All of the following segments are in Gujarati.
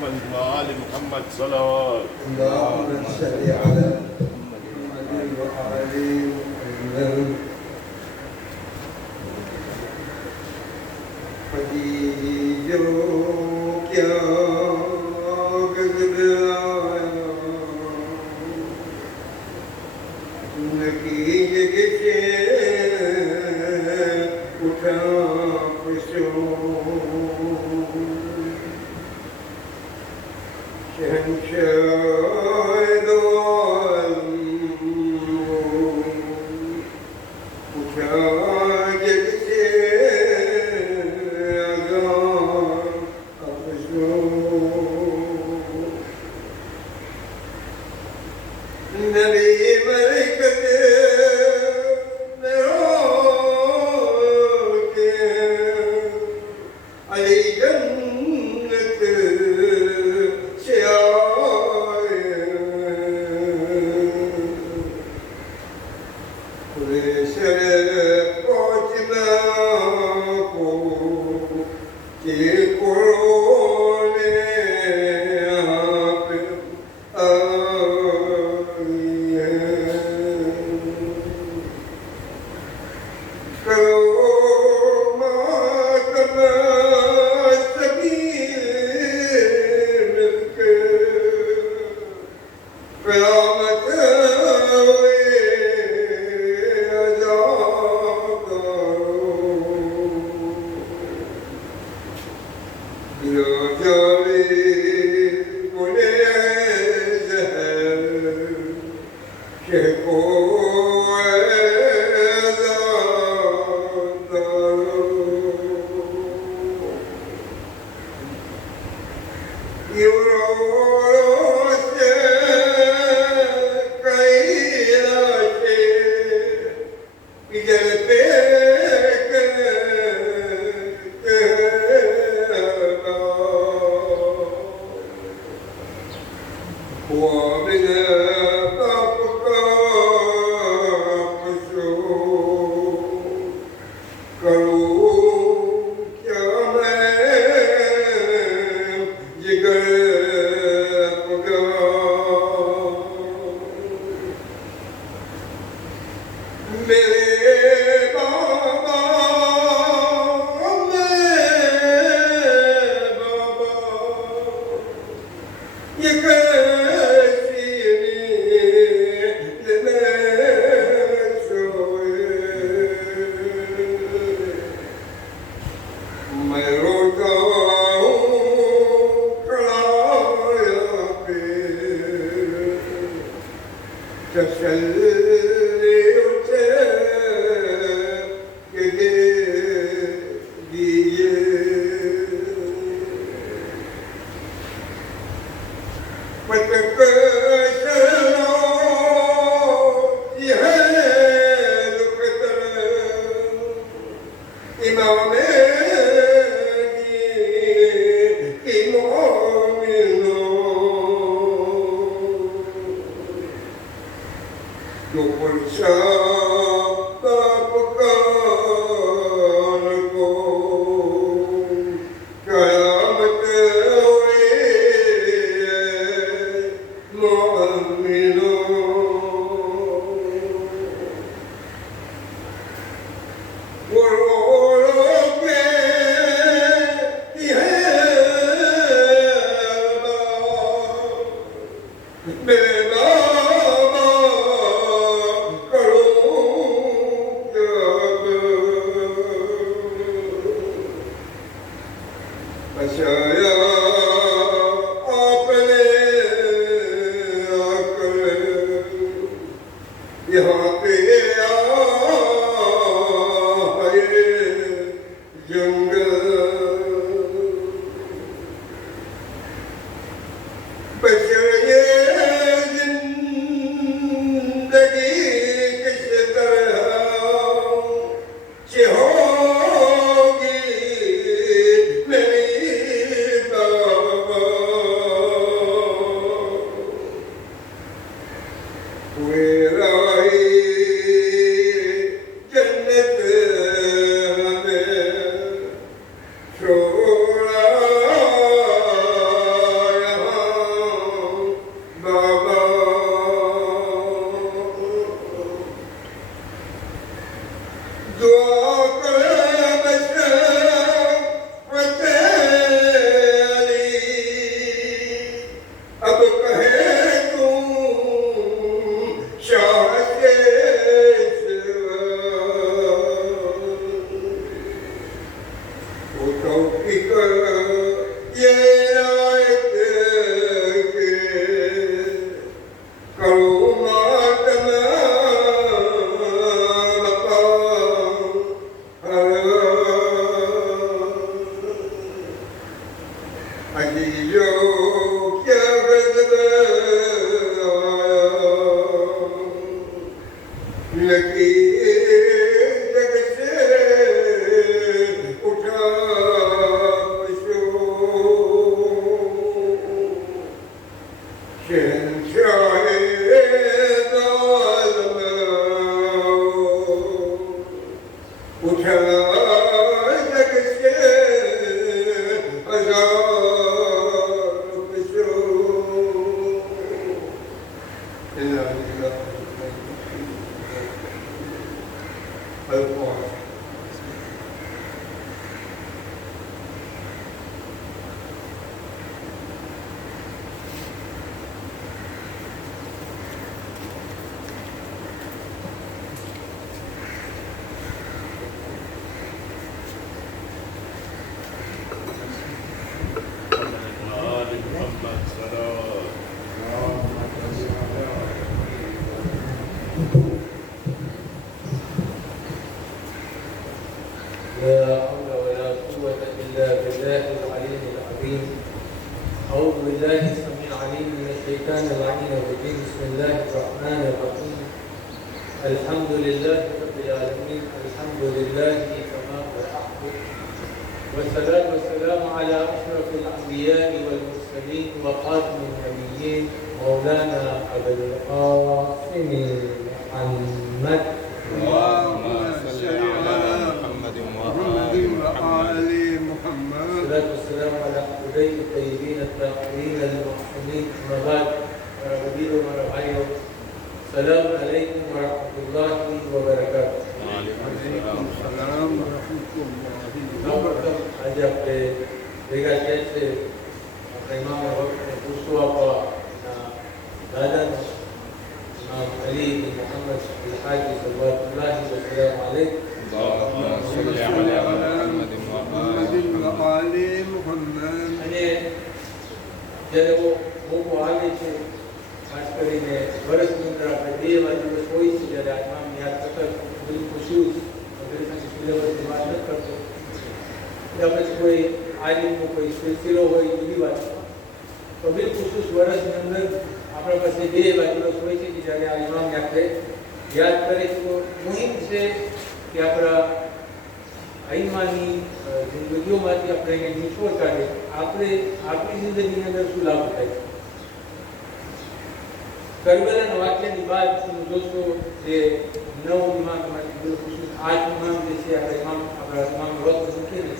محمد وآل محمد صلوات. اللهم صل على محمد وآل محمد. फकीरों क्या गजब आया उनकी जगह से उठा खुशो शहंशाह दो उठा जग से अजीजो क्या गजब लकीर जग से उठा पशु शहंशाहे आलम उठा जग से हजार पशु وآل محمد صلوات. لا حول ولا قوة إلا بالله العلي العظيم. أعوذ بالله السميع العليم من الشيطان اللعين الرجيم. بسم الله الرحمن الرحيم. الحمد لله رب العالمين. الحمد لله كما فتحت. والصلاة والسلام على أشرف الأنبياء والمرسلين وخاتم النبيين مولانا أبي القاسم محمد. اللهم صل على محمد وآل محمد. والصلاة والسلام على أولئك الطيبين الطاهرين المحسنين. أما بعد فرغبيل ورعاية. السلام عليكم ورحمة الله وبركاته. वालेकुम सलाम व रहमतुल्लाहि व बरकातुहू. आज આપણે ભેગા થયા છે આપણા ઇમામ વખતને પૂછવું આપવા દાદાનો ઇમામ અલી બિન મોહમ્મદ અલ-હાજી સલ્લલ્લાહુ વસલ્લમ અલૈહ. اللهم صل على محمد محمد وآل وآل محمد. અને જ્યારે મોકો આવે છે ખાસ કરીને વર્ષની અંદર આપણે 2 વાર દિવસ હોય છે જ્યારે આ ઇમામ યાદ કરતા બિલકુલ શું મદ્રેસાની સિલેબસની વાત ન કરતો એટલે પછી કોઈ આલિમનો કોઈ સિલસિલો હોય જુદી વાત તો બિલકુલ શું વર્ષની અંદર આપણા પાસે 2 વાર દિવસ હોય છે કે જ્યારે આ ઇમામ યાદ કરે તો મુહિમ છે કે આપણા આઈમાની જિંદગીઓમાંથી આપણે એને નિચોડ કાઢે આપણે આપણી જિંદગીની અંદર શું લાભ થાય. કરબલાના વાક્યની બાદ તમે જોશો જે 9 ઇમામમાંથી બિલકુલ 8 ઇમામ જે છે આપણા ઇમામ વખત મૂકીને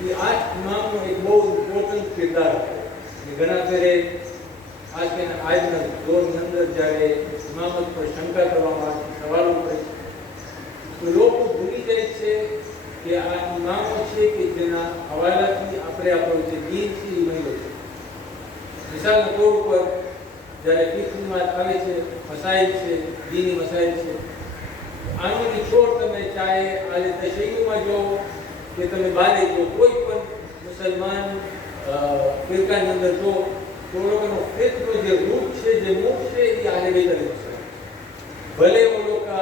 એ 8 ઇમામનો એક બહુ ઇમ્પોર્ટન્ટ કિરદાર હતો. ઘણા ફેરે આજના દોરની અંદર જ્યારે ઇમામત પર શંકા કરવામાં આવે સવાલો કરે તો લોકો ભૂલી જાય છે કે આ ઇમામો છે કે જેના હવાલાથી આપણે આપણો જે દીન છે એ બન્યો છે. મિસાલના તોર ઉપર જ્યારે ફિકની વાત આવે છે, મસાઇલ છે, દીની મસાઇલ છે, આનો નિચોડ તમે ચાહે આજે તશૈયુમાં જો કે તમે બારે જો કોઈ પણ મુસલમાન ફિરકાની અંદર જો તો લોકોનો ફિકનો જે રૂટ છે જે મુખ છે એ આને બેતરી છે. ભલે वो लोग का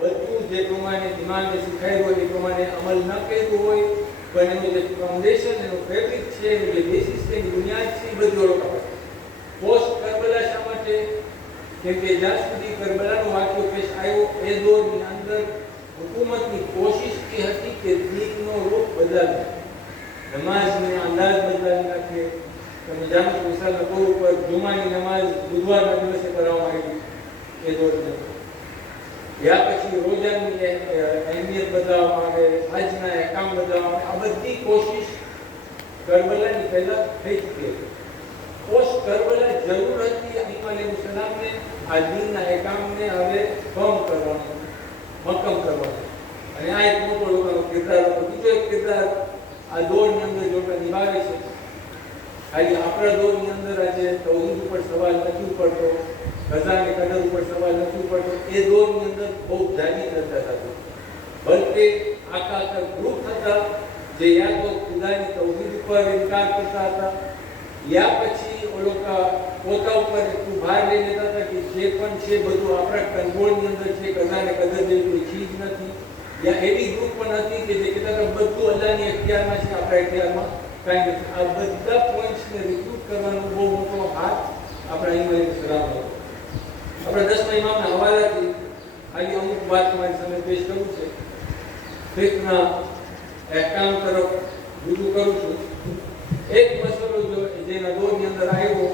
બધું જે પ્રમાણે ઇમામે શીખાયું હોય એ પ્રમાણે અમલ ન કર્યું હોય પણ એનું જે ફાઉન્ડેશન એનું ફેબ્રિક છે એનું જે બેસિસ છે એની બુનિયાદ છે એ બધું લોકો પાસે. પોસ્ટ કરબલા શા માટે? કેમ કે જ્યાં સુધી કરબલાનો વાક્ય પેશ આવ્યો એ દોરની અંદર હુકુમતની કોશિશ એ હતી કે દીનનો રૂપ બદલાવે, નમાઝને અંદાજ બદલાવી નાખે. તમે જાણો છો મિસાલના તોર ઉપર જુમાની નમાઝ બુધવારના દિવસે કરવામાં આવી એ દોરની અંદર. યા પછી રોજાની અહેમિયત બદલાવવામાં આવે, હજના એકામ બદલાવવામાં આવે. આ બધી કોશિશ કરબલાની પહેલા થઈ ચૂકી હતી. પોસ્ટ કરબલા જરૂર હતી ઇમામ અલૈહિસ્સલામને આ દીનના એકામને હવે ફર્મ કરવાનો, મક્કમ કરવાનો. અને આ એક મોટો લોકોનો કિરદાર હતો. બીજો એક કિરદાર આ દોરની અંદર જો નિભાવે છે. ખાલી આપણા દોરની અંદર આજે તૌહીદ ઉપર સવાલ નથી ઉપડતો, રઝાને કદર ઉપર સવાલ નથી ઉપડતો. એ દોરની અંદર બહુ જાજી ચર્ચા થતી. બલકે આખા ગ્રુપ હતા જે યા તો ખુદાની તૌહીદ ઉપર ઇનકાર કરતા હતા યા પછી ઓ લોકો પોતા ઉપર એટલું ભાર લઈ લેતા હતા કે જે પણ છે બધું આપણા કંટ્રોલની અંદર છે, કદાને કદર જેવી કોઈ ચીજ નથી. યા એવી ગ્રુપ પણ હતી કે જે કહેતા હતા બધું અલ્લાહની અખ્તિયારમાં છે, આપણા અખ્તિયારમાં કાંઈ નથી. આ બધા પોઈન્ટ ફિકના અહેકામ તરફ રજૂ કરું છું. એક મસલો જેના દોરની અંદર આવ્યો,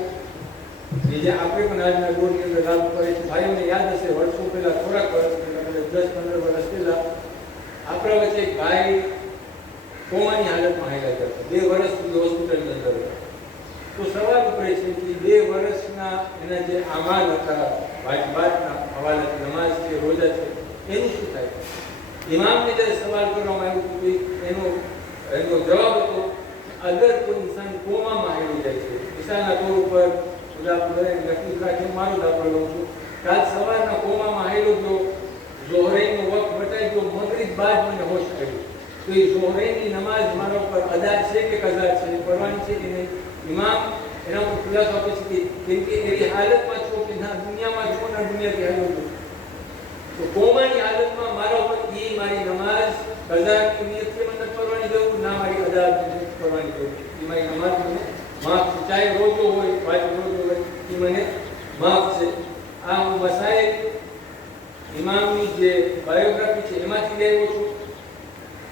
જે આપણે પણ આજના દોરની અંદર લાગુ કરે છે. ભાઈઓને યાદ હશે, વર્ષો પહેલા, થોડાક વર્ષ પહેલા, 10-15 વર્ષ પહેલા આપણા વચ્ચે એક ભાઈ કોમાની હાલતમાં હાલ્યા કરતા, 2 વર્ષ સુધી હોસ્પિટલની અંદર હતા. તો સવાલ ઉપડે છે કે 2 વર્ષના એના જે આમાલ હતા, વાજબાતના હવાલાથી નમાઝ છે, રોજા છે, એનું શું થાય? ઇમામને જ્યારે સવાલ કરવામાં આવ્યો કે એનો જવાબ હતો, અગર કોઈ ઇન્સાન કોમામાં હાલી જાય છે, મિસાલના તौर ઉપર લખી રાખીને મારો દાખલો લઉં છું, કાલ સવારના કોમામાં હાલ્યો ગયો, ઝોહરેનો વખત બતાવી ગયો, મગરિબ બાદ મને હોશ આવ્યો, તો એ ઝોહરેની નમાઝ મારા ઉપર અદા છે કે કઝા છે, પડવાની છે કે નહીં? ઇમામ એના ઉપર ખુલાસો આપે છે કે કેમ કે એવી હાલતમાં છો કે ના દુનિયામાં છો, ના દુનિયાથી હાલ્યો છો, તો કોમાની હાલતમાં મારા ઉપર મારી નમાઝ કઝાની નિયતથી મને પડવાની જરૂર, ના મારી અદા પડવાની જરૂર, એ મારી નમાઝ મને માફ છે, ચાહે રોજો હોય, વાજબ રોજો હોય, એ મને માફ છે. આ હું મસાઇલ ઇમામની જે બાયોગ્રાફી છે એમાંથી લેવો છું.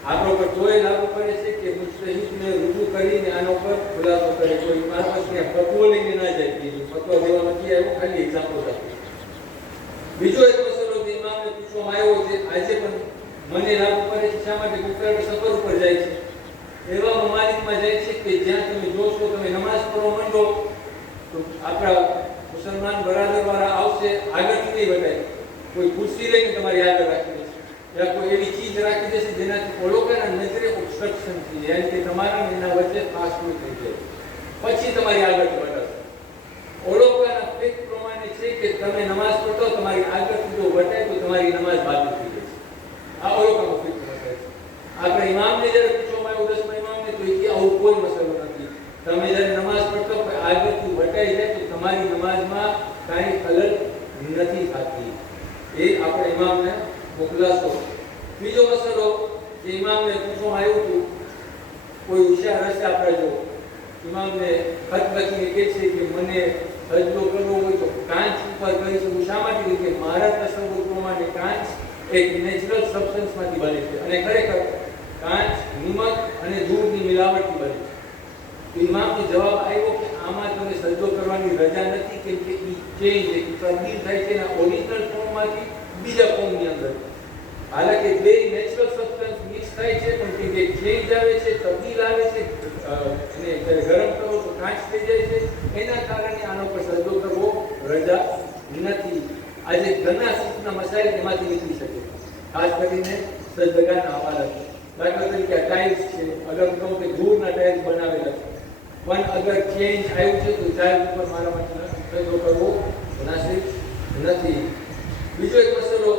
આપણો પર તોય લાગુ પડે છે કે મુજતહિદને રજૂ કરીને આનો પર ખુલાસો કરે, કોઈ મારા પાસે ફતવો લઈને ના જાય, ફતવો દેવા નથી આવ્યો, ખાલી એક્ઝામ્પલ આપું. બીજો એક મસલો જે ઇમામને પૂછવામાં આવ્યો છે, આજે પણ મને લાગુ પડે છે, શા માટે ગુફરાડ સફર ઉપર જાય છે, એવા મમાલિકમાં જાય છે કે જ્યાં તમે જોશો, તમે નમાઝ પઢવા માંડો તો આપણા મુસલમાન બરાદરવાળા આવશે, આગળથી નહીં બતાય, કોઈ ખુરશી લઈને તમારી આગળ રાખી દેશે, યા કોઈ એવી ચીજ રાખી દેશે જેનાથી અવલોકનના નજરે ઓબ્સ્ટ્રક્શન થઈ જાય, યાની કે તમારા એના વચ્ચે ફાસ્ટ થઈ જાય, પછી તમારી આગળથી બતાવશે. અવલોકનના ફિક પ્રમાણે છે કે તમે નમાઝ પઢો, તમારી આગળથી જો બતાય તો તમારી નમાઝ બાતિલ થઈ જશે. આ અવલોકનનો ફિક પ્રમાણે છે. આપણે ઇમામને જ્યારે પૂછવામાં આવ્યું 10મા ઇમામને, તો એ આવું કોઈ મસલો નથી. તમે જ્યારે નમાઝ પઢો આગળથી બતાઈ જાય તો તમારી નમાઝમાં કાંઈ ખલલ નથી થતી. એ આપણે ઇમામને ખુલાસો. બીજો મસલો જે ઇમામને પૂછવામાં આવ્યું હતું, કોઈ હોશિયાર હશે આપણા જો ઇમામને ખત લખીને કહે છે કે મને સજદો કરવો હોય તો કાંચ ઉપર કરી શકું, શા માટે? કે મારા તસવ્વુર પ્રમાણે કાંચ એક નેચરલ સબસ્ટન્સમાંથી બને છે અને ખરેખર કાંચ નિમક અને દૂધની મિલાવટથી બને છે. ઇમામનો જવાબ આવ્યો કે આમાં તમે સજદો કરવાની રજા નથી, કેમ કે એ ચેન્જ તબદીલ થાય છે એના ઓરિજિનલ ફોર્મમાંથી બીજા ફોર્મની અંદર. હાલાકે બે નેચરલ સબસ્ટન્સ મિક્સ થાય છે, પણ કેમ કે ચેન્જ આવે છે, તબદીલ આવે છે, અને જ્યારે ગરમ કરો તો કાંચ થઈ જાય છે, એના કારણે આનો પર સજદો કરવો રજા નથી. આજે ઘણા સૂચના મસાઇલ એમાંથી નીકળી શકે, ખાસ કરીને સજદગાના હવાલા. દાખલા તરીકે ટાઇલ્સ છે, અગર હું કહું કે ધૂળના ટાઇલ્સ બનાવેલા છે, પણ અગર ચેન્જ આવ્યું છે તો ટાઇલ્સ ઉપર મારા માટે સજદો કરવો મુનાસિબ નથી. બીજો એક મસલો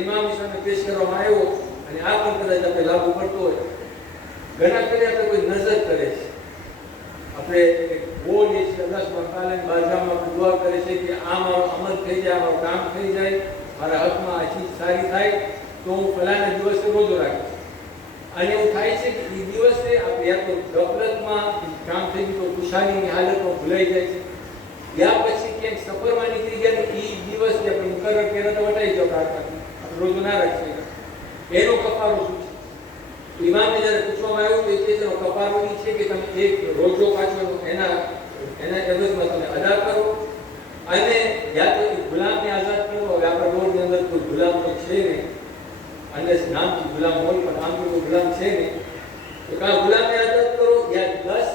ઇમામની સામે પેશ કરવામાં આવ્યો, અને આ પણ કદાચ આપણે લાગુ પડતો હોય. ઘણા ફેરે આપણે કોઈ નજર કરે છે, આપણે બોલીએ છીએ, અલ્લાહ સુબ્હાનહુ તાલાની બારગાહમાં આપણે દુઆ કરે છે કે આ મારો અમલ થઈ જાય, મારું કામ થઈ જાય, મારા હકમાં આ ચીજ સારી થાય તો હું ફલાણા દિવસે રોજો રાખીશ. અને એવું થાય છે કે એ દિવસે આપણે યા તો ગફલતમાં કામ થઈ ગયું તો ખુશાલીની હાલતમાં ભૂલાઈ જાય છે, યા પછી ક્યાંક સફરમાં નીકળી ગયા તો એ દિવસ આપણે મુકરર કર્યા તો વટાઈ જાવ, આપણે રોજો ના રાખીએ. એનો કફારો શું છે? ઇમામને જ્યારે પૂછવામાં આવ્યું તો એ કહે છે કફારો એ છે કે તમે એક રોજો પાછો એના એવજમાં તમે અદા કરો, અને યા તો ગુલામને આઝાદ કરો. હવે આપણા દોરની અંદર કોઈ ગુલામ તો છે નહીં, અને નામથી ગુલામ હોય પણ આમ તો કોઈ ગુલામ છે નહીં, તો કાં ગુલામને આઝાદ કરો, યા 10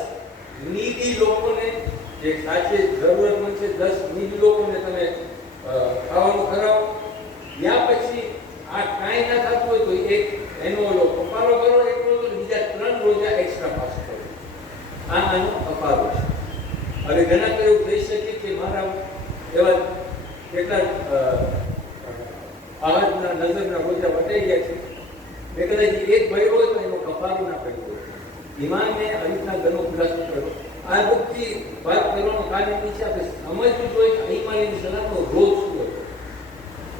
નીડી લોકોને જે સાચે જરૂરતમંદ છે 10 નીડી લોકોને તમે ખાવાનું ખરાવો, યા પછી આ કાંઈ ના થતું હોય તો એક એનો કફારો કરો, એક રોજો, બીજા 3 રોજા એક્સ્ટ્રા પાસ કરો. આનો કફારો છે. હવે ઘણા તો એવું થઈ શકે કે મારા એવા કેટલા આહારના નજરના રોજા વટાઈ ગયા છે, મેં કદાચ એક ભર્યો હોય તો એનો કફારો ના કર્યો હોય. ઇમામને આ રીતના ઘણો ખુલાસો કર્યો. આ બધી વાત કરવાનું કારણ એ છે આપણે સમજવું જોઈએ કે ઈમાનની સલાહનો રોજ શું હોય.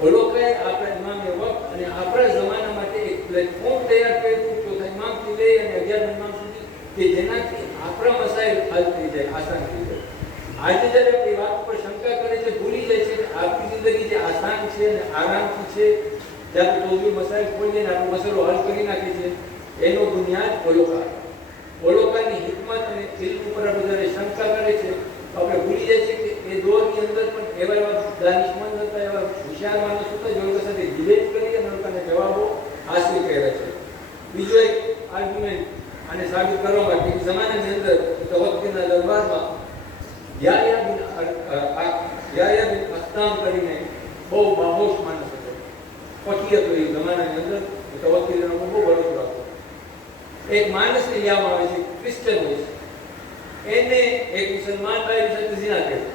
ઓલોકાએ આપણા ઇમામને વખત અને આપણા જમાના માટે એક પ્લેટફોર્મ તૈયાર કર્યું, ચોથા ઇમામથી લઈ અને 11મા ઇમામ સુધી, કે જેનાથી આપણા મસાઇલ હલ થઈ જાય, આસાન થઈ જાય. આજે જ્યારે આપણે વાત ઉપર શંકા કરે છે, ભૂલી જાય છે કે આપણી જિંદગી જે આસાન છે અને આરામથી છે, જ્યારે તૌહીદ મસાઇલ ખોલીને આપણો મસલો હલ કરી નાખે છે એનો બુનિયાદ અવલોકન. અવલોકનની હિકમત અને ઇલ્મ ઉપર આપણે શંકા કરે છે તો આપણે ભૂલી જાય છે કે એ દોરની અંદર પણ એવા દાનિશમંદ હતા, એવા હોશિયાર માણસ હતા જે લોકો સાથે ડિબેટ કરી અને લોકોને જવાબો હાસિલ કર્યા છે. બીજો એક આર્ગ્યુમેન્ટ આને સાબિત કરવા માટે કે જમાનાની અંદર તવક્કીના દરબારમાં યાહયા બિન અખ્તામ કરીને બહુ બાહોશ માણસ હતો, ફકીર હતો. એ જમાનાની અંદર તવક્કીનો બહુ ભરોસો હતો. એક માણસને યાદ આવે છે, ક્રિશ્ચિયન હોય છે, એને એક મુસલમાન ભાઈ સાથે ઝિના કર્યો.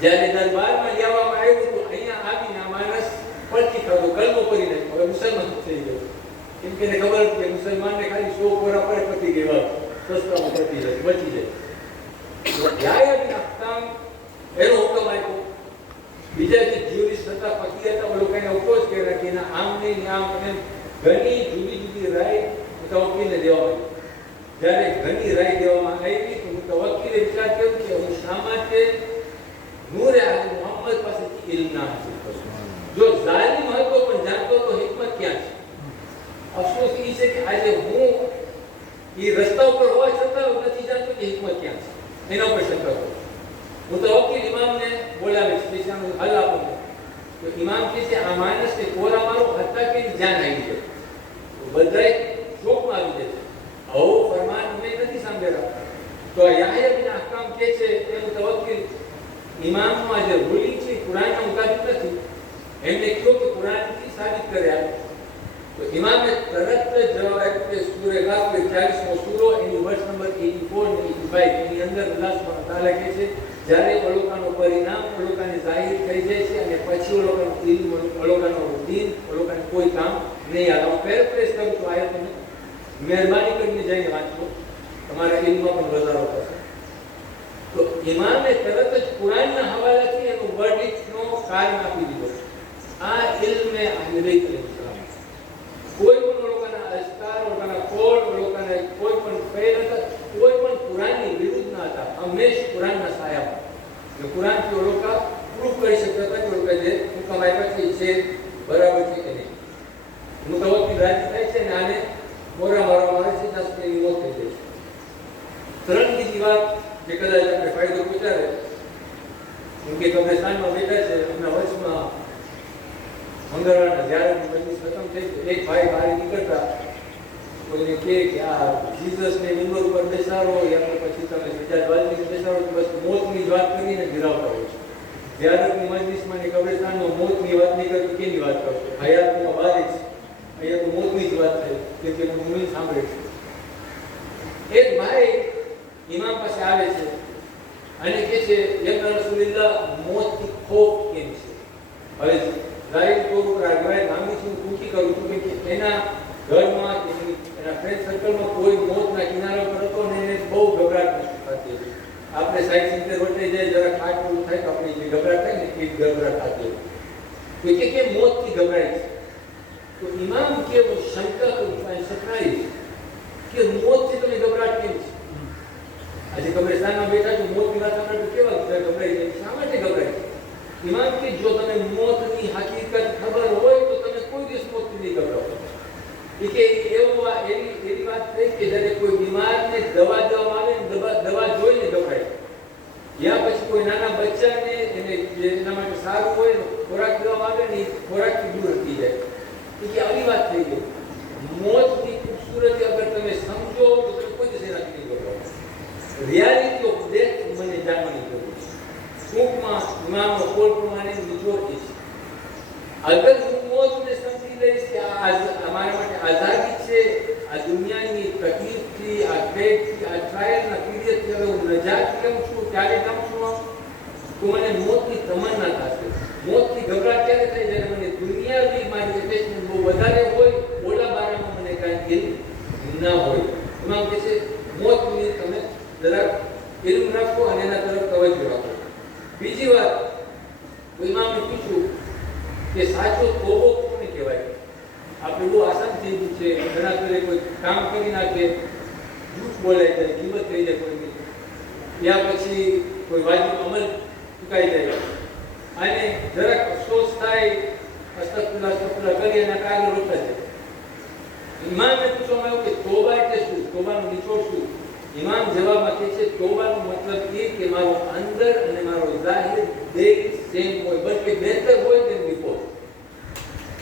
જ્યારે દરબારમાં લાવવામાં આવ્યું તો અહીંયા આવીને આ માણસ પડકી થતો, કલમો કરી નાખ્યો, હવે મુસલમાન થઈ ગયો. કેમ કે એને ખબર હતી કે મુસલમાનને ખાલી 100 કોરા પડે પતી ગઈ, સસ્તામાં પતી જાય, બચી જાય. યાહયા બિન અખ્તામ એનો હુકમ આપ્યો. બીજા જે જ્યુરિસ્ટ હતા, ફકીર હતા, એ લોકોને ઓપોઝ કર્યા કે એના આમ નહીં આમ એમ ઘણી જુદી જુદી રાય મુતવક્કીલને દેવામાં આવી. જ્યારે ઘણી રાય દેવામાં આવી તો મુતવક્કીલે વિચાર કર્યો કે હું શા માટે નૂરે આલે મુહમ્મદ પાસેથી ઇલ્મ ના હાસિલ કરું? જો ઝાલિમ હતો પણ જાણતો તો હિકમત ક્યાં છે? અફસોસ એ છે કે આજે હું એ રસ્તા ઉપર હોવા છતાં નથી જાણતો કે હિકમત ક્યાં છે. એના ઉપર શંકા કરું. મુતવક્કીલ ઇમામને બોલાવે છે, પૈસાનો હલ આપો. તો ઇમામ કહે છે આ માણસને કોરા મારો હતા કે જાન આવી જાય. બધાય શોકમાં આવી જાય છે. આવો ફરમાન મેં નથી સાંભળ્યા. તો યાહયા બિન અખ્તામ કહે છે કે મુતવક્કીલ ઇમામમાં જે રૂલિંગ છે કુરાનના મુતાબિક નથી, એમને કહ્યું કે કુરાનથી સાબિત કર્યા. તો ઇમામે તરત જ જવાબ આપ્યો કે સૂરે ગાફિર 40મો સૂરો એની વર્સ નંબર 84 અને 85 એની અંદર અલ્લાહ સુબ્હાનહુ તઆલા કહે છે જ્યારે અવલોકનનું પરિણામ અવલોકનને જાહેર થઈ જાય છે અને પછી અવલોકનનું ઇલ્મ, અવલોકનનું દીન, અવલોકન કોઈ કામ નહીં આવે. હું પેરેફ્રેઝ કરું છું આયતને, મહેરબાની કરીને જઈને વાંચો, તમારા ઇલ્મમાં પણ વધારો થશે. તો ઇમામે તરત જ કુરાનના હવાલાથી એનું વર્ડિક્ટનો કારણ આપી દીધો. આ ઇલ્મને અહલે બેત અલૈહિસ્સલામ કોઈ પણ લોકોના અસ્કાર, લોકોના કોલ, લોકોના કોઈ પણ ફેર હતા, કોઈ પણ કુરાનની વિરુદ્ધ ના હતા, હંમેશા કુરાનના સાયામાં. જો કુરાનથી લોકો પ્રૂફ કરી શકતા હતા કે લોકો જે હુકમ આપ્યા છે છે બરાબર છે કે નહીં. મુતવક્કીલ રાજી થાય છે અને આને મોરા મારવામાં આવે છે, ત્યાં સુધી મોત થઈ જાય છે. ત્રણ બીજી વાત જે કદાચ આપણે ફાયદો પહોંચાડે, કેમ કે કબ્રસ્તાનમાં બેઠા છે, એમના વર્ષમાં મંગળવારના જ્યારે મજલિસ ખતમ થઈ એક ભાઈ બહાર નીકળતા કોઈને કહે કે આ જીસસને મિંબર ઉપર બેસાડો યા પછી તમે સિદ્ધાર્થ વાલ્મીકીને બેસાડો તો બસ મોતની જ વાત કરીને ગિરાવતા હોય છે. ઝિયારતની મજલિસમાં ને કબ્રસ્તાનમાં મોતની વાત નહીં કરતો કેની વાત કરો? હયાતમાં બારે છે, અહીંયા તો મોતની જ વાત થઈ કે હું સાંભળે છે. એક ભાઈ ઇમામ પાસે આવે છે અને કહે છે યા રસૂલુલ્લાહ મોતથી ખોફ કેમ છે? હવે જાહેર તોર ઉપર આગળ માંગુ છું, ટૂંકી કરું છું કે એના ઘરમાં કે એના ફ્રેન્ડ સર્કલમાં કોઈ મોતના કિનારા પર હતો ને એને બહુ ગભરાટ થતી હતી. આપણે 60-70 વર્ષે જાય જરા ખાટ પૂરું થાય તો આપણે જે ગભરાટ થાય ને એ ગભરાટ થતી હતી. તો કે મોતથી ગભરાય છે. તો ઇમામ કે હું શંકા કરું છું, સરપ્રાઈઝ કે મોતથી તમે ગભરાટ કેમ છે? આજે કબ્રસ્તાનમાં બેઠા છો, મોતની વાત સાંભળે તો કેવા ગભરાઈ જાય? શા માટે ગભરાય છે? ઇમામ કે જો તમે મોતની હકીકત ખબર હોય તો તમે કોઈ દિવસ મોતથી નહીં ગભરાવો. કે એવી વાત થઈ કે જ્યારે કોઈ બીમારને દવા દેવામાં આવે ને દવા જોઈને ગભરાય, યા પછી કોઈ નાના બચ્ચાને એને એના માટે સારું હોય ખોરાક દેવામાં આવે ને ખોરાકથી દૂર હટી જાય. કે આવી વાત થઈ ગઈ. મોતની ખૂબસૂરતી અગર તમે સમજો તો તમે કોઈ દિવસ એનાથી નહીં ગભરાવો. રિયાલિટી ઓફ ડેથ મને જાણવાની જરૂર છે. ટૂંકમાં ઇમામનો કોલ પ્રમાણે નિચોડ છે. અગર હું મોતને સમજી લઈશ કે અમારા માટે આઝાદી છે, આ દુનિયાની તકલીફથી, આ ભેટથી, આ ટ્રાયલના પીરિયડથી હવે હું નજાત લઉં છું, ત્યારે લઉં છું, તો મને મોતની તમન્ના થશે. મોતની ગભરાટ ક્યારે થાય? જ્યારે મને દુનિયાની મારી એટેચમેન્ટ બહુ વધારે હોય, ઓલા બારામાં મને કાંઈ ઇલ્મ ના હોય. ઇમામ કહે છે મોતની તમે જરાક ઇલ્મ રાખો અને એના તરફ તવજ્જો રાખો. બીજી વાત, ઇમામે પૂછ્યું કે સાચો તોબો કોને કહેવાય? આપણે બહુ આસાન થઈ ગયું છે, ઘણા કરે કોઈ કામ કરી નાખે, જૂઠ બોલાઈ જાય, કિંમત થઈ જાય કોઈની, યા પછી કોઈ વાજિબ અમલ ચૂકાઈ જાય અને જરાક અફસોસ થાય અસ્તગફિરુલ્લાહ કરી અને કાગળ રોકતા છે. ઇમામને પૂછવામાં આવ્યું કે તોબા એટલે શું, તોબાનો નિચોડ શું? ઇમામ જવાબમાં કહે છે તોબાનો મતલબ એ કે મારો અંદર અને મારો ઝાહિર બે સેમ હોય, બલ્કે બહેતર હોય તેમ વિપોત.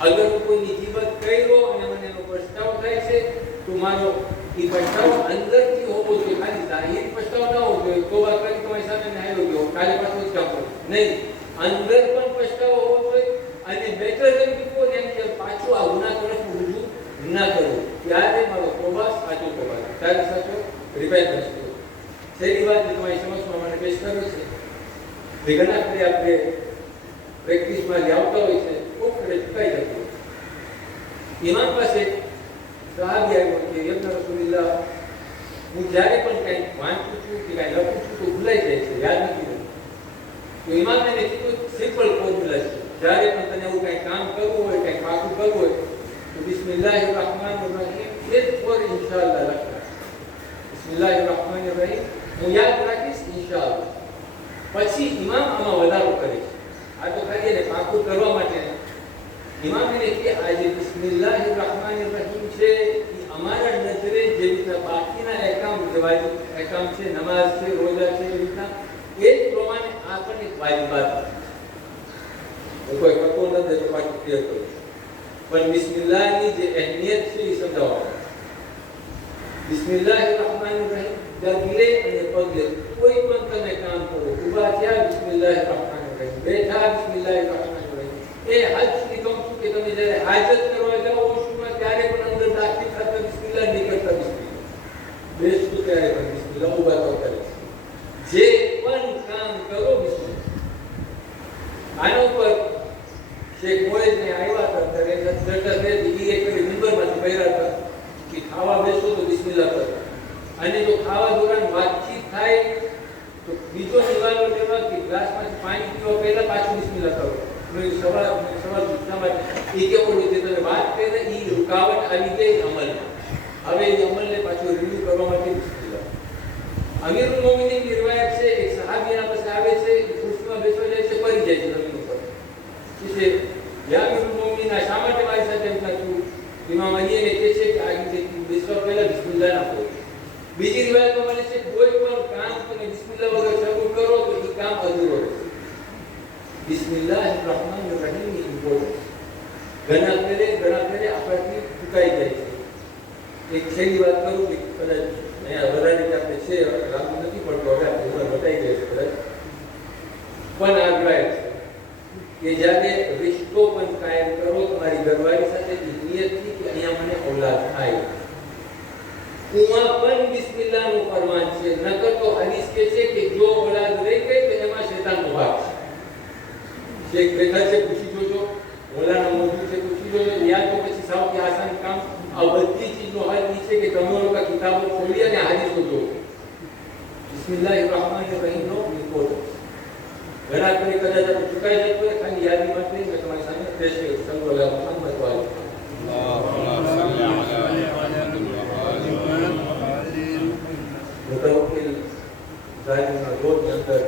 અગર હું કોઈની જીવત કર્યો અને મને એનો પછતાવો થાય છે તો મારો એ પછતાવો અંદરથી હોવો જોઈએ, ખાલી ઝાહિર પછતાવો ન હોવો જોઈએ. તોબા કરી તમારી સામે નહાયો ગયો, કાલે પાછો જ કામ કરું નહીં, અંદર પણ પછતાવો હોવો જોઈએ અને બેટર દેન બિફોર, એમ કે પાછું આ ગુનાહ તરફ રુજુ ના કરવું. ત્યારે મારો તોબા સાચો તોબા, ત્યારે સાચો રિપેન્ટન્સ થયો. છેલ્લી વાત તમારી સમક્ષમાં મને પેશ કર્યો છે. ઘણા ફરી આપણે પ્રેક્ટિસમાં જે આવતા હોય છે ખૂબ ફરે ચૂકાઈ જતો. ઇમામ પાસે સહાબી આવ્યો કે યબ્ન રસૂલિલ્લાહ, હું જ્યારે પણ કંઈક વાંચું છું કે કંઈ લખું છું તો ભૂલાઈ જાય છે, યાદ નથી રહેતું. તો ઇમામને મેં કીધું સિમ્પલ ફોર્મ્યુલા છે, જ્યારે પણ તને એવું કંઈ કામ કરવું હોય, કંઈ પાકું કરવું હોય તો બિસ્મિલ્લાહિર rahmanir rahim એ પર ઇન્શાઅલ્લાહ લખતા. બિસ્મિલ્લાહિર rahmanir rahim હું યાદ રાખીશ ઇન્શાઅલ્લાહ. પછી ઇમામ આમાં વધારો કરે છે. આ તો ખાલી એને પાકું કરવા માટે. ઇમામ એને કે આ જે બિસ્મિલ્લાહિર rahmanir rahim છે એ અમારા નજરે જે રીતના બાકીના એકામ છે, નમાઝ છે, રોજા છે, એ રીતના એ જ પ્રમાણે આ પણ એક વાજિબાત છે. કોઈ પતો નથી તો પાછું ક્લિયર કરું. પણ બિસ્મિલ્લાહની જે અહેમિયત છે એ સમજાવવા. બિસ્મિલ્લાહિર rahmanir rahim ડગલે અને પગલે કોઈ પણ તમે કામ કરો, ઊભા થયા બિસ્મિલ્લાહિર rahmanir rahim, બેઠા બિસ્મિલ્લાહિર rahmanir rahim. એ હદ સુધી કહું છું કે તમે જ્યારે હાજત કરવા જાઓ વોશરૂમમાં ત્યારે પણ અંદર દાખલ થતા બિસ્મિલ્લાહ, નીકળતા બિસ્મિલ્લાહ, બેસતું ત્યારે પણ બિસ્મિલ્લાહ, ઊભા તો કરે. જે પણ કામ કરો બિસ્મિલ્લાહ. આના ઉપર શેખ મોએઝને આવ્યા હતા ત્યારે ચર્ચા થઈ હતી. એક કરી મિંબરમાંથી પહેર્યા હતા કે ખાવા બેસો તો બિસ્મિલ્લાહ કરો, અને જો ખાવા દોરાન વાતચીત થાય તો બીજો નિવારો લેવા કે ગ્લાસમાંથી પાણી પીવા પહેલા પાછું બિસ્મિલ્લાહ કરો. સવાલ પૂછવામાં એ કેવો રીતે તમે વાત કરી એ રૂકાવટ આવી ગઈ અમલમાં, હવે એ અમલને પાછું રિન્યુ કરવા માટે બિસ્મિલ્લાહ. અમીરુલ મોમિનીનની રિવાયત છે, એક સહાબી એના પાસે આવે છે, ખુરશીમાં બેસવા જાય છે, પડી જાય છે જમીન ઉપર. છે યા અમીરુલ મોમિનીન, શા માટે મારી સાથે એમ થયું? ઇમામ અલી એને કહે છે કે આ રીતે બેસવા પહેલા બિસ્મિલ્લાહ ના બોલો. બીજી રિવાયતમાં મળે છે કોઈ પણ કામ તમે બિસ્મિલ્લાહ વગર શરૂ કરો તો એ કામ અધૂરો રહેશે. બિસ્મિલ્લાહિર rahmanir rahim ની ઇમ્પોર્ટન્સ ઘણા ફેરે આપણાથી ચૂકાઈ જાય છે. એક છેલ્લી વાત કરું કે કદાચ અહીંયા વધારે આપણે છે લાગુ નથી પડતો, હવે આપણે ઉંમર બતાવી જાય છે કદાચ, પણ આ રિવાયત છે કે જ્યારે રિશ્તો પણ કાયમ કરો તમારી ઘરવાળી સાથે નિયતથી કે અહીંયા મને ઔલાદ થાય, ઉમાં પણ બિસ્મિલ્લાહનું ફરમાન છે. નકર તો હદીસ કહે છે કે જો ઔલાદ રહી ગઈ તો એમાં શૈતાનનો ભાગ છે. શેખ બેઠા છે, પૂછી જોજો, મોલાના મોજૂદ છે, પૂછી જોજો. યા તો પછી સૌથી આસાન કામ આ બધી ચીજનો હલ એ છે કે તમે લોકો કિતાબો ખોલી અને હદીસો જો. બિસ્મિલ્લાહિર rahmanir rahim નો ઇમ્પોર્ટન્સ ઘણા કરી કદાચ આપણે ચૂકાઈ જતો હોય, ખાલી યાદી માટે મેં તમારી સામે પેશ કર્યું. સલ્લલ્લાહુ મુહમ્મદ વાલે મુતવક્કિલ ઝાલિમના દોરની અંદર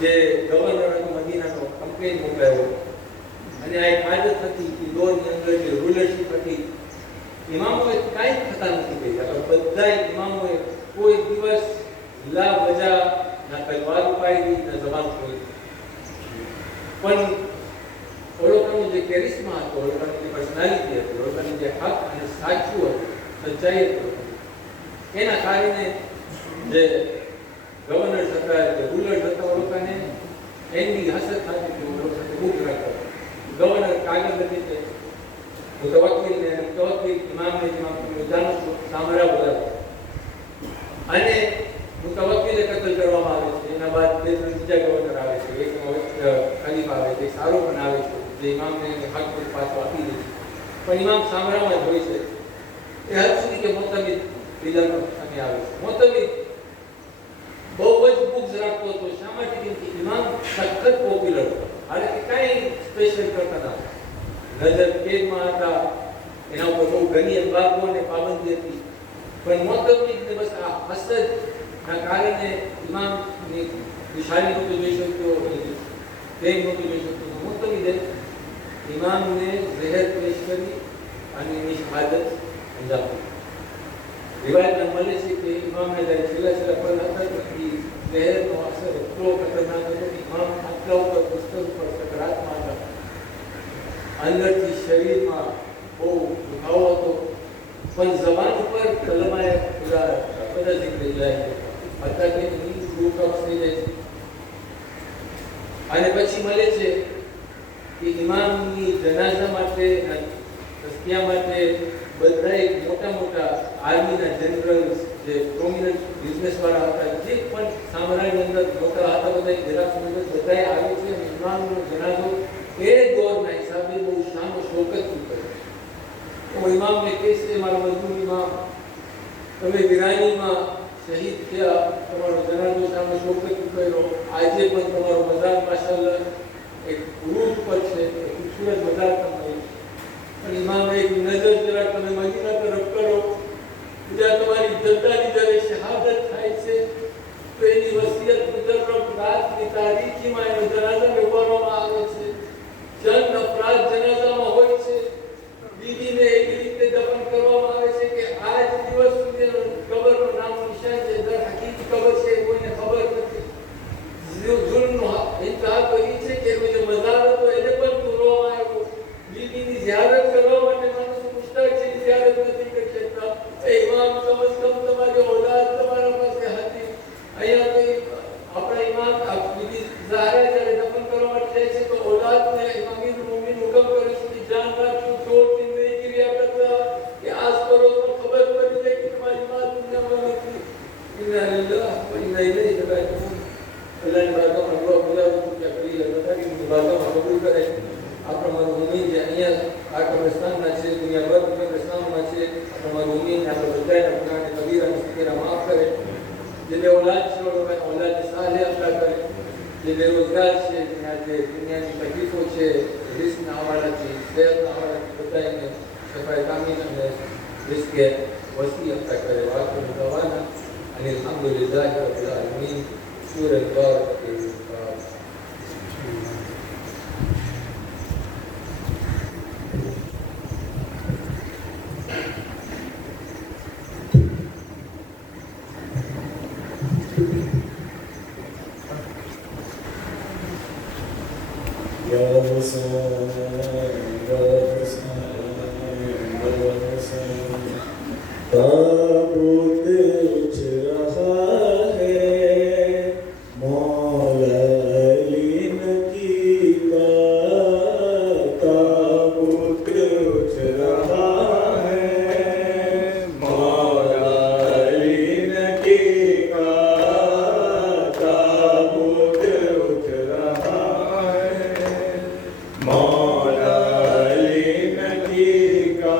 જે ગવર્નર હતો મદીનાનો કમ્પ્લેન મોકલાયો અને આ એક આદત હતી કે દોરની અંદર જે રૂલરશીપ હતી ઇમામોએ કાંઈ થતા નથી કર્યા. બધા ઇમામોએ કોઈ દિવસ લા વજા ના તલવાર ઉપાડી ના જવાબ કોઈ, પણ ઓળખાનો જે કેરિસ્મા હતો, ઓળખાની જે પર્સનાલિટી હતી, ઓળખાની જે હક અને સાચું હતું, સચ્ચાઈ હતું, એના કારણે જે ગવર્નર હતા, જે રૂલર હતા, ઓળખાને એની હસત થતી હતી, ઓળખાને બુક રાખતા. ગવર્નર કાગળ લખી છે મુતવક્કિલ ઇમામને જાણો છો સામરા બોલાવે અને મુતવક્કિલે કતલ કરવામાં આવે છે. એના બાદ બે ત્રણ બીજા ગવર્નર આવે છે, એક ખલીફા આવે છે, સારો પણ આવે છે જે ઇમામને હક પર પાછો આપી દે છે. પણ ઇમામ સામરામાં જ હોય છે એ હદ સુધી કે મોતમિદ બીજાનો સામે આવે છે. મોતમિદ બહુ જ બુક્સ રાખતો હતો. શા માટે? કેમ કે ઇમામ સખત પોપ્યુલર હતો, હાલે કે કાંઈ સ્પેશિયલ કરતા હતા, નજર કેદમાં હતા, એના ઉપર બહુ ઘણી એમ્બાર્ગો અને પાબંદી હતી. પણ મોતમિદને બસ આ હસદના કારણે ઇમામની નિશાનીઓ તો જોઈ શકતો નથી. તે નહોતું લઈ શકતો. મુસ્તવિદે ઇમામને ઝહેર પેશ કરી અને એની શહાદત અંજામ આપી. રિવાયતમાં મળે છે કે ઇમામને જ્યારે છેલ્લા પર હતા તો એ ઝહેરનો અસર એટલો ખતરનાક હતો કે ઇમામ આટલા ઉપર પુસ્તક ઉપર સકરાતમાં હતા. અંદરથી શરીરમાં બહુ દુખાવો હતો, પણ જબાન ઉપર કલમાએ બધા જીકરી જાય હતા કે એની રૂહ કબ્ઝ થઈ જાય છે. અને પછી મળે છે કે ઇમામની જનાઝા માટે તસ્કિયા માટે બધા મોટા મોટા આર્મીના જનરલ્સ, જે પ્રોમિનન્ટ બિઝનેસવાળા હતા, જે પણ સામ્રાજ્યની અંદર મોટા હતા, બધા જરાક બધા આવે છે. અને ઇમામનો જનાઝો એ દોરના હિસાબે બહુ શાન શોકતથી કર્યો. તો ઇમામને કહે છે, મારા મજબૂર ઇમામ, તમે વિરાનીમાં શહીદ થયા, તમારો જનાઝો શાન શોકતથી કર્યો. આજે પણ તમારો મજાર માશાલ્લાહ એક ઉરૂજ પર છે, ખૂબસૂરત મજાર તમારી. પણ ઇમામ એક નજર જરા તમે મદીના તરફ કરો, જ્યાં તમારી જદ્દાની જ્યારે શહાદત થાય છે, તો એની વસિયત મુજબ રાતની તારીખીમાં એનો જનાઝાને ઉપાડવામાં આવે છે. ચંદ અફરાદ જનાઝામાં હોય છે. બીબીને એવી રીતે દફન કરવામાં આવે છે કે આજ દિવસ સુધી કબરનું નામ નિશાન છે. દર હકીકી કબર છે, કોઈને ખબર નથી. જુલ્મનો ઇંતહા તો એ છે કે જે મઝાર હતો એને પણ તોડવામાં આવ્યો. બીબીની ઝિયારત કરવા માટે માણસો મુશ્તાક છે, ઝિયારત નથી કરી શકતા. ઇમામ કમ સે કમ તમારી ઓલાદ તમારા પાસે હતી. અહીંયા તો આપણા ઇમામ બીબી ઝાહરા જ્યારે દફન કરવા માટે જાય છે તો ઓલાદને અમીર મોમિન હુકમ કરે છે કે જાન રાખજો, છોડથી નહીં ગિર્યા કરતા, કે આસ પડોશમાં ખબર પડી જાય કે તમારી માં દુનિયામાં નથી. ઇન્ના લિલ્લાહ વ ઇન્ના ઇલૈહિ રાજીઉન. અલ્લાહની બારગાહમાં દુઆ ગુજારું છું કે અલ્લાહ બધાની બારગાહમાં કબૂલ કરે. આપણા મરહૂમીન જે અહીંયા આ કબ્રસ્તાનના છે, દુનિયાભર કબ્રસ્તાનમાં છે, આપણા મરહૂમીન આપણે બધાના ગુનાહને કબીરા અને સગીરા માફ કરે. જે બે ઓલાદ છે ઓલાદ સાલે અતા કરે. જે બેરોજગાર છે, જે દુનિયાની તકલીફો છે, રિસ્કના હવાલાથી, સેહતના હવાલાથી બધાને સફાઈ કામીન અને રિસ્કે વસી અતા કરે. વાકુલ દવાના અને અલ્હમ્દુલિલ્લાહી રબ્બિલ આલમીન. સૂરત બારકાત. ताबूत उठ रहा है मौला अली नकी का, ताबूत उठ रहा है मौला अली नकी का, ताबूत उठ रहा है मौला अली नकी का।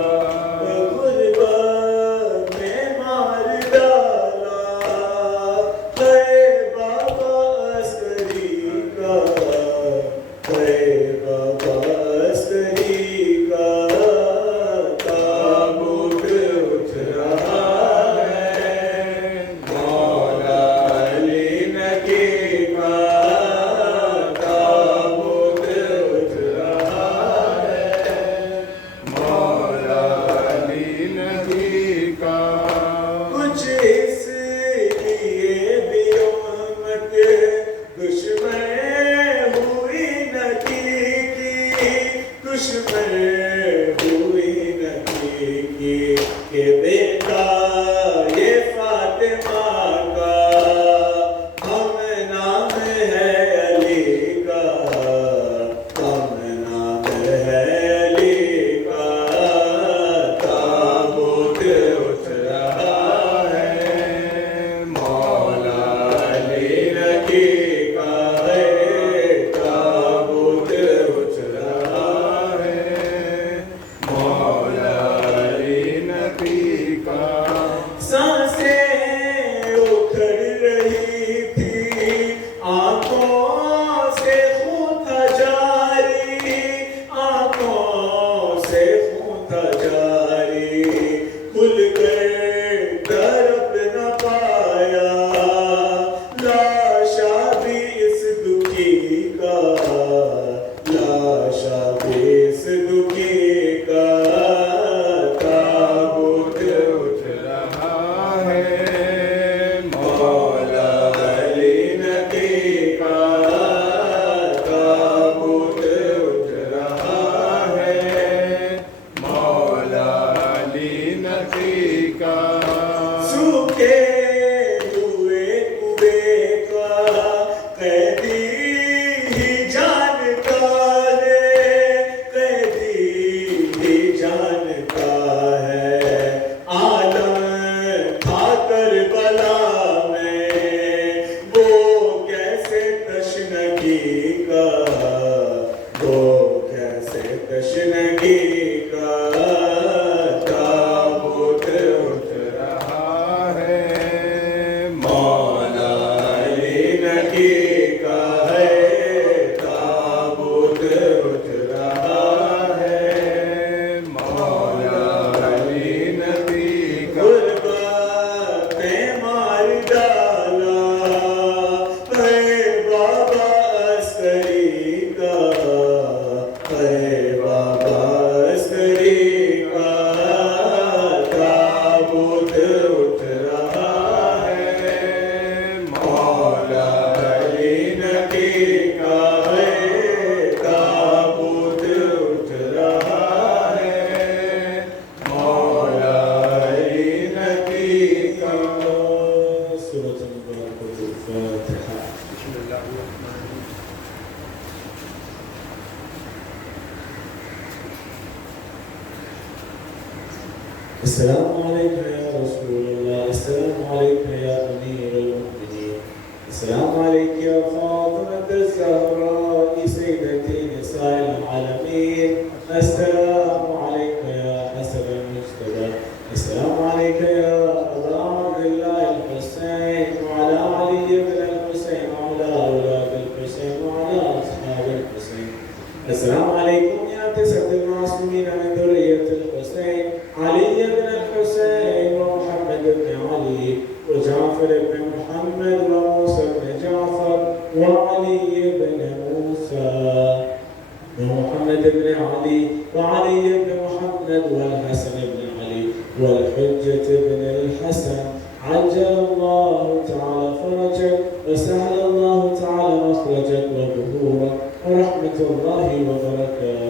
سورة مباركة الفاتحة. بسم الله الرحمن الرحيم. السلام عليك يا رسول الله، السلام عليك يا أمير المؤمنين، السلام عليك يا فاطمة الزهراء سيدتي نساء العالمين، السلام عليك يا حسن المجتبى، السلام عليك يا أبا عبد الله الحسين وعلى علي بن الحسين وعلى أولاد الحسين وعلى أصحاب الحسين. السلام عليكم يا تسعة المعصومين من ذرية الحسين، علي بن الحسين ومحمد بن علي وجعفر بن محمد وموسى بن جعفر وعلي بن موسى ومحمد بن علي وعلي بن محمد والحسن بن علي والحجة بن الحسن، عجل الله تعالى فرجك وسهل الله تعالى مخرجك وظهورك ورحمة الله وبركاته.